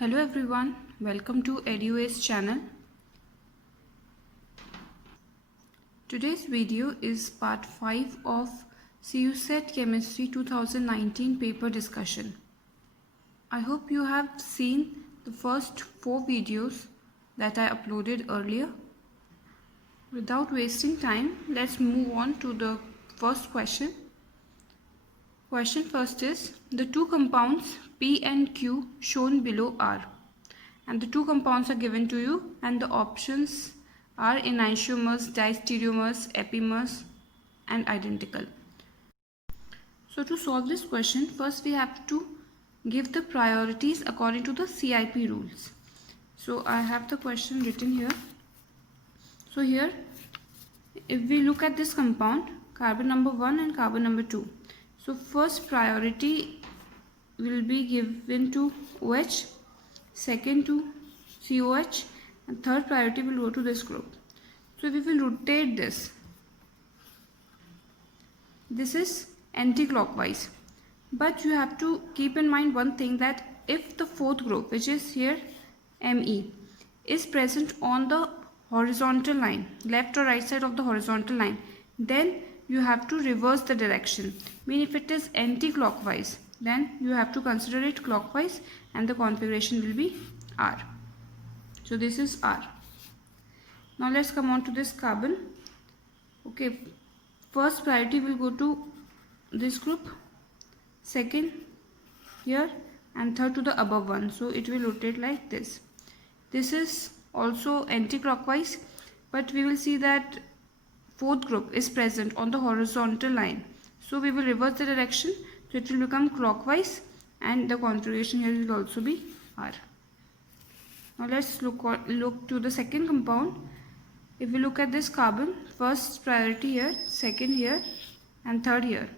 Hello everyone, welcome to EduAce channel. Today's video is part 5 of CUSET Chemistry 2019 paper discussion. I hope you have seen the first 4 videos that I uploaded earlier. Without wasting time, let's move on to the first question. Question first is, the two compounds P and Q shown below are, and the two compounds are given to you and the options are enantiomers, diastereomers, epimers and identical. So to solve this question, first we have to give the priorities according to the CIP rules. So I have the question written here. So here, if we look at this compound, carbon number 1 and carbon number 2. So first priority will be given to OH, second to COH, and third priority will go to this group. So if we will rotate this is anti-clockwise. But you have to keep in mind one thing, that if the fourth group, which is here Me, is present on the horizontal line, left or right side of the horizontal line, then you have to reverse the direction. Mean if it is anti-clockwise, then you have to consider it clockwise and the configuration will be R. So this is R. Now let's come on to this carbon. Okay, first priority will go to this group, second here, and third to the above one. So it will rotate like this. This is also anti-clockwise, but we will see that fourth group is present on the horizontal line. So we will reverse the direction. So it will become clockwise and the configuration here will also be R. Now let's look to the second compound. If we look at this carbon, first priority here, second here and third here.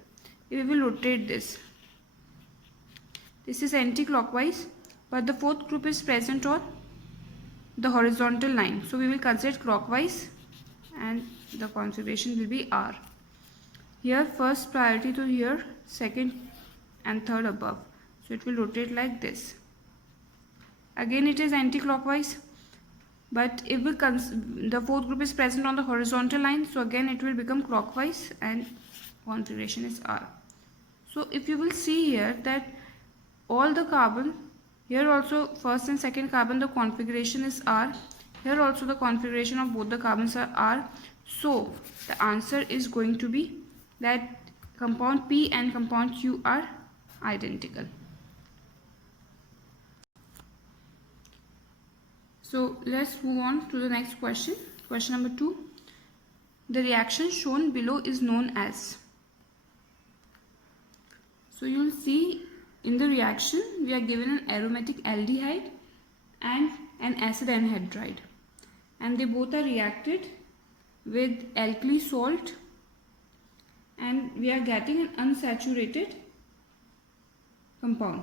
If we will rotate this is anti-clockwise, but the fourth group is present on the horizontal line. So we will consider it clockwise and the configuration will be R. Here first priority to here, second and third above. So it will rotate like this. Again it is anti-clockwise, but if the fourth group is present on the horizontal line, so again it will become clockwise and configuration is R. So if you will see here that all the carbon, here also first and second carbon, the configuration is R. Here also the configuration of both the carbons are R. So the answer is going to be that compound P and compound Q are identical. So let's move on to the next question. Question number 2. The reaction shown below is known as. So you will see in the reaction we are given an aromatic aldehyde and an acid anhydride, and they both are reacted with alkali salt, and we are getting an unsaturated compound.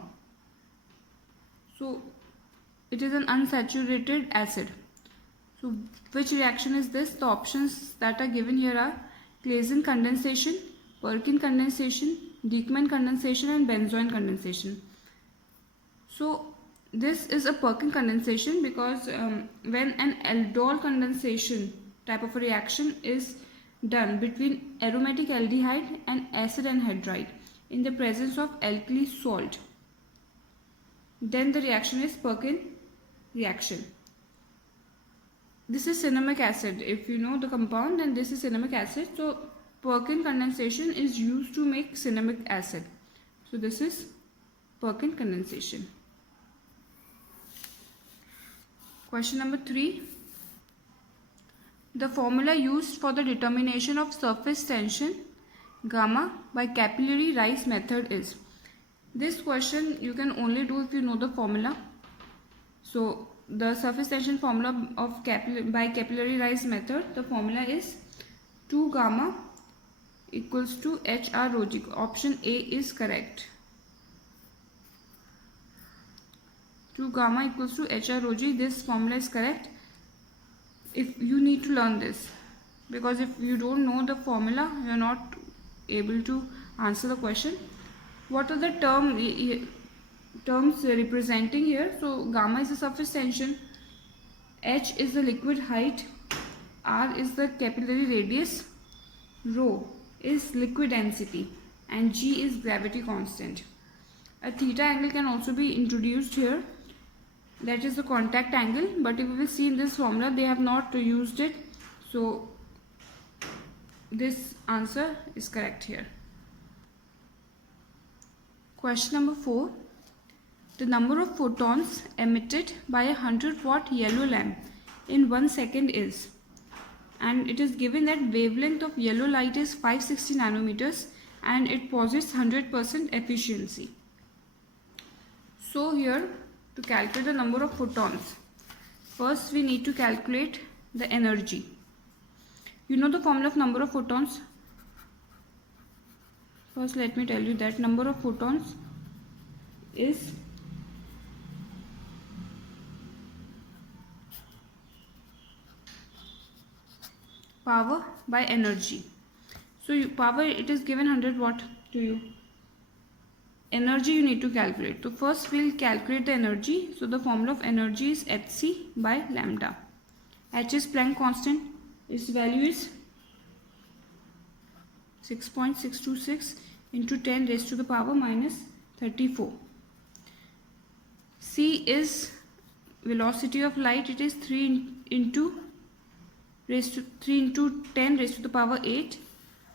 So it is an unsaturated acid. So which reaction is this? The options that are given here are Claisen condensation, Perkin condensation, Dieckmann condensation and benzoin condensation. So this is a Perkin condensation because when an aldol condensation type of a reaction is done between aromatic aldehyde and acid anhydride in the presence of alkali salt, then the reaction is Perkin reaction. This is cinnamic acid. If you know the compound, then this is cinnamic acid. So Perkin condensation is used to make cinnamic acid. So this is Perkin condensation. Question number 3. The formula used for the determination of surface tension gamma by capillary rise method is. This question you can only do if you know the formula. So the surface tension formula of by capillary rise method, the formula is 2 gamma equals to HR rho g. Option A is correct. 2 gamma equals to HR rho g. This formula is correct. If you need to learn this, because if you don't know the formula, you are not able to answer the question. What are the term terms representing here. So gamma is the surface tension, h is the liquid height, r is the capillary radius, rho is liquid density, and g is gravity constant. A theta angle can also be introduced here, that is the contact angle, but if we will see in this formula they have not used it, so this answer is correct here. Question number 4. The number of photons emitted by a 100-watt yellow lamp in 1 second is, and it is given that wavelength of yellow light is 560 nanometers and it possesses 100% efficiency. So here, to calculate the number of photons, first we need to calculate the energy. You know the formula of number of photons? First let me tell you that number of photons is power by energy. So power, it is given 100 watt to you. Energy you need to calculate. So first we'll calculate the energy. So the formula of energy is Hc by lambda. H is Planck constant. Its value is 6.626 into 10 raised to the power minus 34. C is velocity of light. It is 3 into 10 raised to the power 8.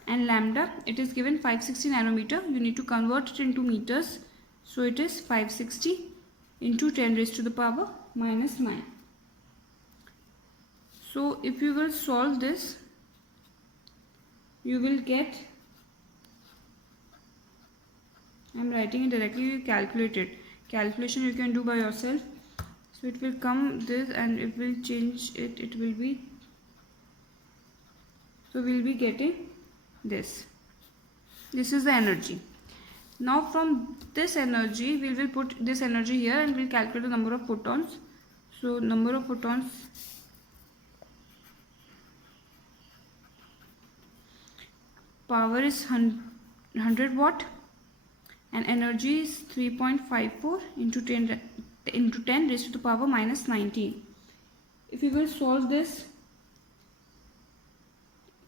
And lambda, it is given 560 nanometer. You need to convert it into meters. So it is 560 into 10 raised to the power minus 9. So if you will solve this, you will get, I am writing it directly, you calculate it. Calculation you can do by yourself. So it will come this, and it will change it, it will be, so we will be getting this. This is the energy. Now from this energy, we will put this energy here and we'll calculate the number of photons. So number of photons, power is 100 watt and energy is 3.54 into 10 raised to the power minus 19. If you will solve this,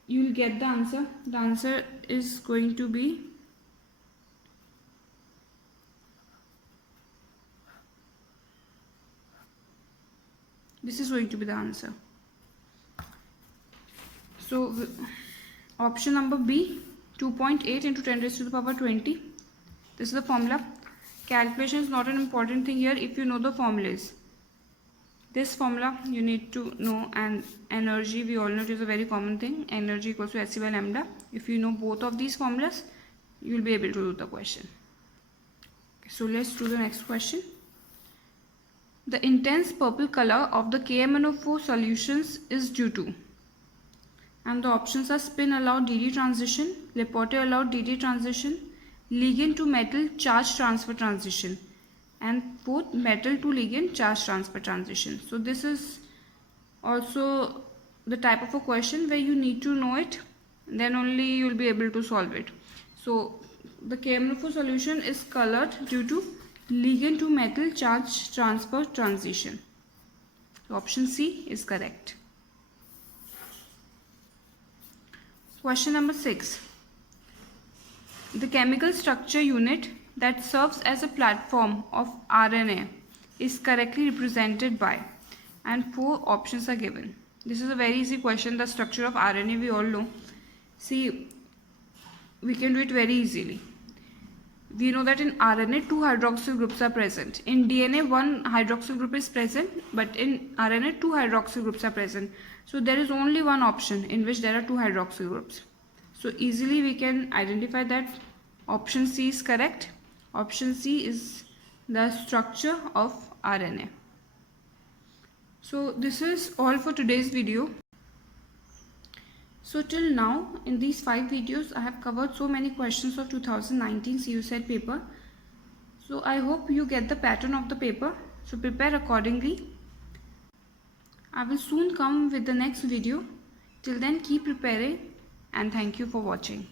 you will get the answer. The answer is going to be this is going to be the answer. So option number B, 2.8 into 10 raised to the power 20. This is the formula. Calculation is not an important thing here if you know the formulas. This formula you need to know, and energy we all know it is a very common thing. Energy equals to Hc by lambda. If you know both of these formulas, you will be able to do the question. Okay, so let's do the next question. The intense purple color of the KMnO4 solutions is due to, and the options are spin allowed DD transition, Leporte allowed DD transition, ligand to metal charge transfer transition, and both metal to ligand charge transfer transition. So this is also the type of a question where you need to know it, then only you will be able to solve it. So the KMnO4 solution is colored due to ligand to metal charge transfer transition. So option C is correct. Question number 6. The chemical structure unit that serves as a platform of RNA is correctly represented by, and 4 options are given. This is a very easy question. The structure of RNA we all know. See, we can do it very easily. We know that in RNA 2 hydroxyl groups are present. In DNA 1 hydroxyl group is present, but in RNA 2 hydroxyl groups are present. So there is only one option in which there are 2 hydroxyl groups. So easily we can identify that option C is correct. Option C is the structure of RNA. So this is all for today's video. So till now, in these 5 videos, I have covered so many questions of 2019 CUSET paper. So I hope you get the pattern of the paper. So prepare accordingly. I will soon come with the next video. Till then, keep preparing, and thank you for watching.